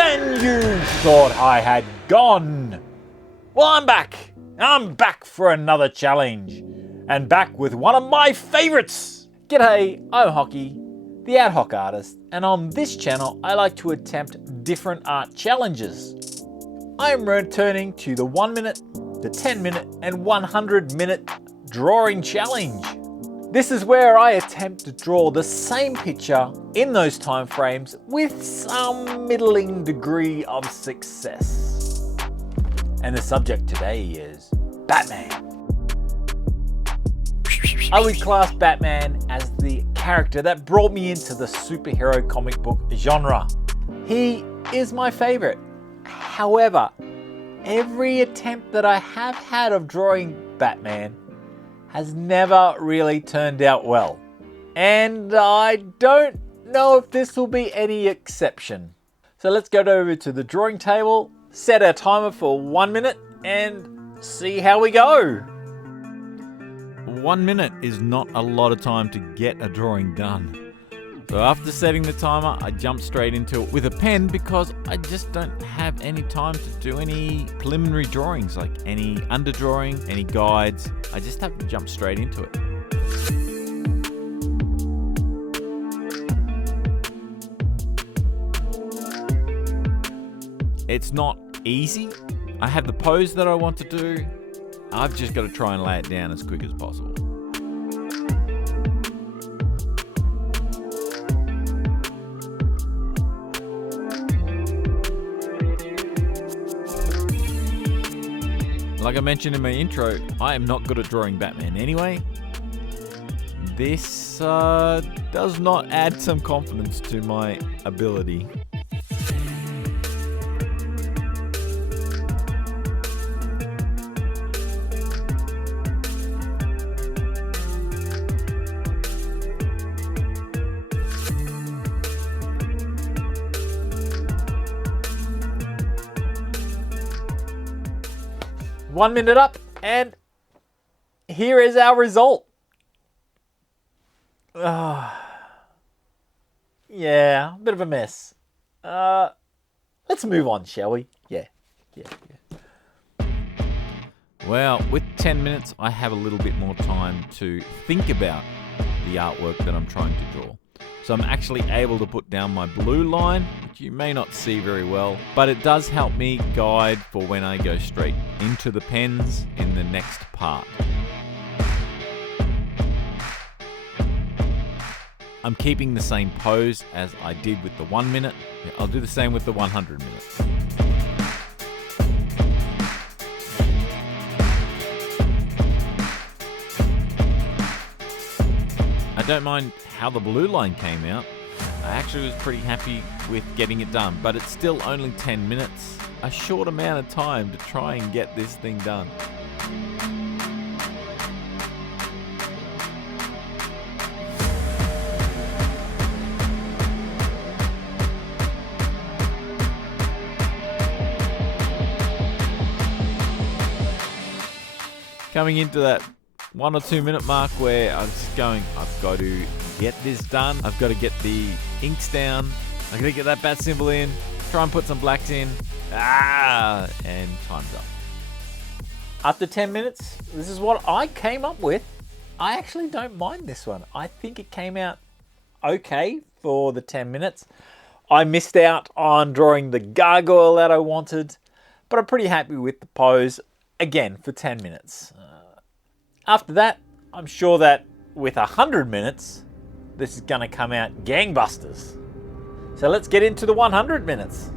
And you thought I had gone. Well, I'm back. I'm back for another challenge. And back with one of my favourites. G'day, I'm Hockey, the Adhock Artist. And on this channel, I like to attempt different art challenges. I'm returning to the 1 minute, the 10 minute, and 100 minute drawing challenge. This is where I attempt to draw the same picture in those time frames with some middling degree of success. And the subject today is Batman. I would class Batman as the character that brought me into the superhero comic book genre. He is my favorite. However, every attempt that I have had of drawing Batman has never really turned out well. And I don't know if this will be any exception. So let's go over to the drawing table, set our timer for 1 minute, and see how we go. 1 minute is not a lot of time to get a drawing done. So after setting the timer, I jump straight into it with a pen because I just don't have any time to do any preliminary drawings, like any underdrawing, any guides. I just have to jump straight into it. It's not easy. I have the pose that I want to do. I've just got to try and lay it down as quick as possible. Like I mentioned in my intro, I am not good at drawing Batman anyway. This does not add some confidence to my ability. One minute up, and here is our result. Yeah, a bit of a mess. Let's move on, shall we? Yeah. Well, with 10 minutes, I have a little bit more time to think about the artwork that I'm trying to draw. So I'm actually able to put down my blue line, which you may not see very well, but it does help me guide for when I go straight into the pens in the next part. I'm keeping the same pose as I did with the 1 minute. I'll do the same with the 100 minutes. I don't mind how the blue line came out. I actually was pretty happy with getting it done, but it's still only 10 minutes, a short amount of time to try and get this thing done. Coming into that 1 or 2 minute mark where I was just going, I've got to get this done. I've got to get the inks down. I've got to get that bat symbol in. Try and put some blacks in. And time's up. After 10 minutes, this is what I came up with. I actually don't mind this one. I think it came out okay for the 10 minutes. I missed out on drawing the gargoyle that I wanted, but I'm pretty happy with the pose, again, for 10 minutes. After that, I'm sure that with 100 minutes, this is going to come out gangbusters. So let's get into the 100 minutes.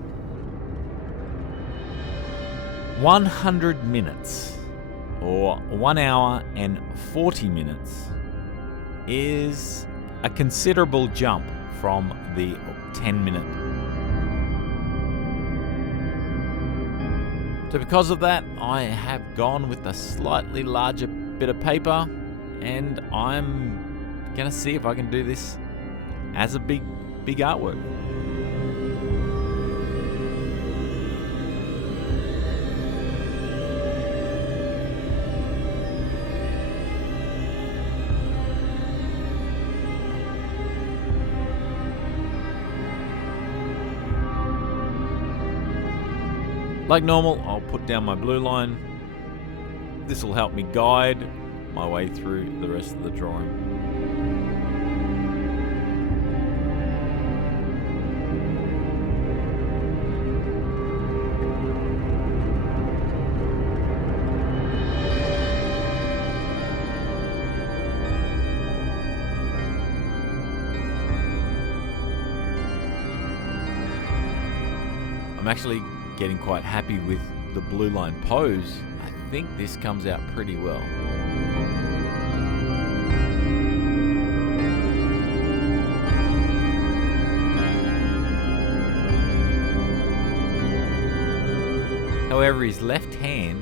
100 minutes, or 1 hour and 40 minutes, is a considerable jump from the 10 minute. So because of that, I have gone with a slightly larger bit of paper, and I'm gonna see if I can do this as a big artwork. Like normal, I'll put down my blue line. This will help me guide my way through the rest of the drawing. I'm actually getting quite happy with the blue line pose. I think this comes out pretty well. However, his left hand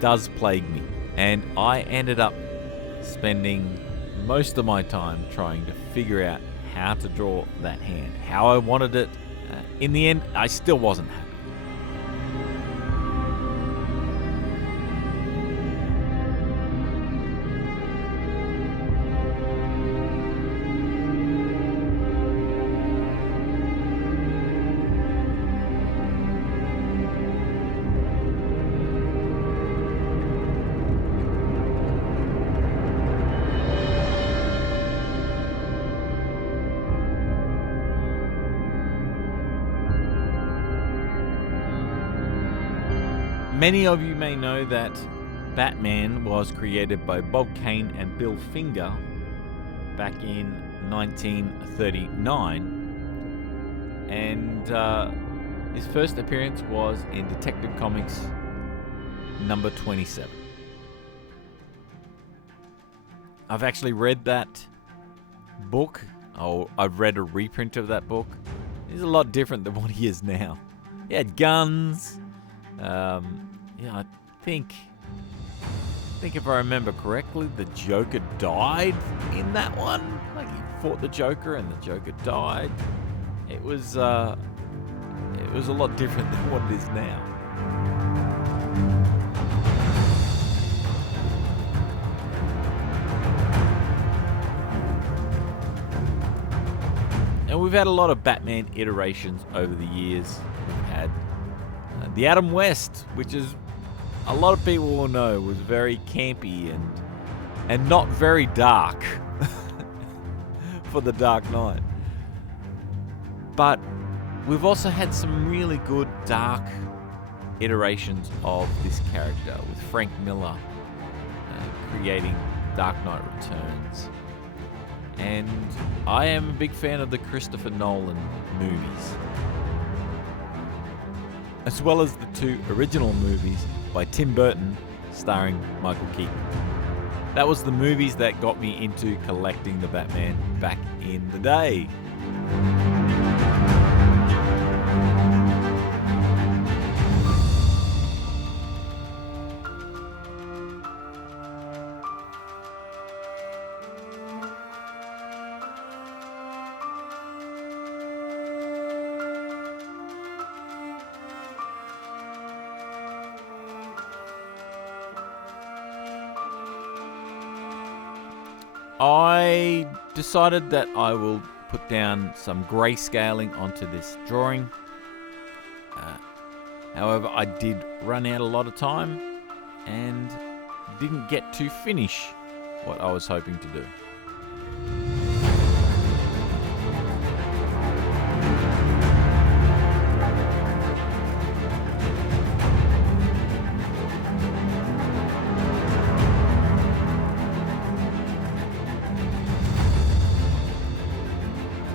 does plague me, and I ended up spending most of my time trying to figure out how to draw that hand, how I wanted it. In the end, I still wasn't happy. Many of you may know that Batman was created by Bob Kane and Bill Finger back in 1939, and his first appearance was in Detective Comics number 27. I've actually read that book. I've read a reprint of that book. He's a lot different than what he is now. He had guns. I think if I remember correctly, the Joker died in that one. Like, he fought the Joker and the Joker died. It was a lot different than what it is now. And we've had a lot of Batman iterations over the years. We've had the Adam West, which is, a lot of people will know, was very campy and not very dark for the Dark Knight. But we've also had some really good dark iterations of this character, with Frank Miller creating Dark Knight Returns. And I am a big fan of the Christopher Nolan movies, as well as the two original movies by Tim Burton starring Michael Keaton. That was the movies that got me into collecting the Batman back in the day. I decided that I will put down some grayscaling onto this drawing. However, I did run out a lot of time and didn't get to finish what I was hoping to do.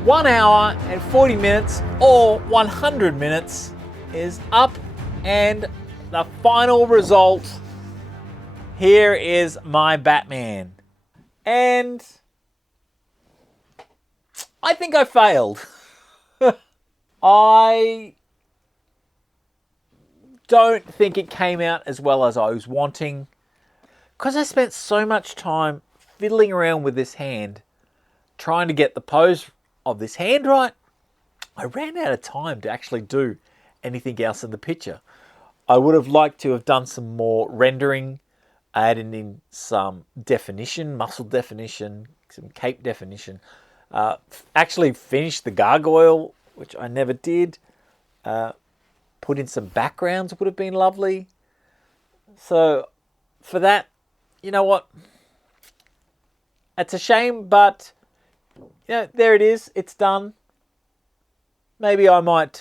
One hour and 40 minutes or 100 minutes is up, and the final result, here is my Batman. And I think I failed. I don't think it came out as well as I was wanting, because I spent so much time fiddling around with this hand, trying to get the pose of this hand right. I ran out of time to actually do anything else in the picture. I would have liked to have done some more rendering, adding in some definition, muscle definition, some cape definition. Actually finished the gargoyle, which I never did. Put put in some backgrounds would have been lovely. So for that, you know what? It's a shame, but there it is. It's done. Maybe I might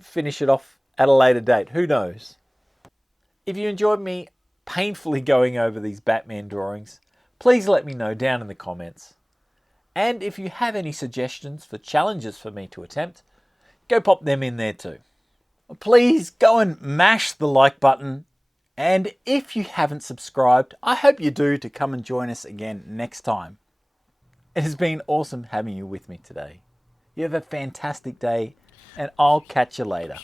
finish it off at a later date. Who knows? If you enjoyed me painfully going over these Batman drawings, please let me know down in the comments. And if you have any suggestions for challenges for me to attempt, go pop them in there too. Please go and mash the like button. And if you haven't subscribed, I hope you do to come and join us again next time. It has been awesome having you with me today. You have a fantastic day, and I'll catch you later.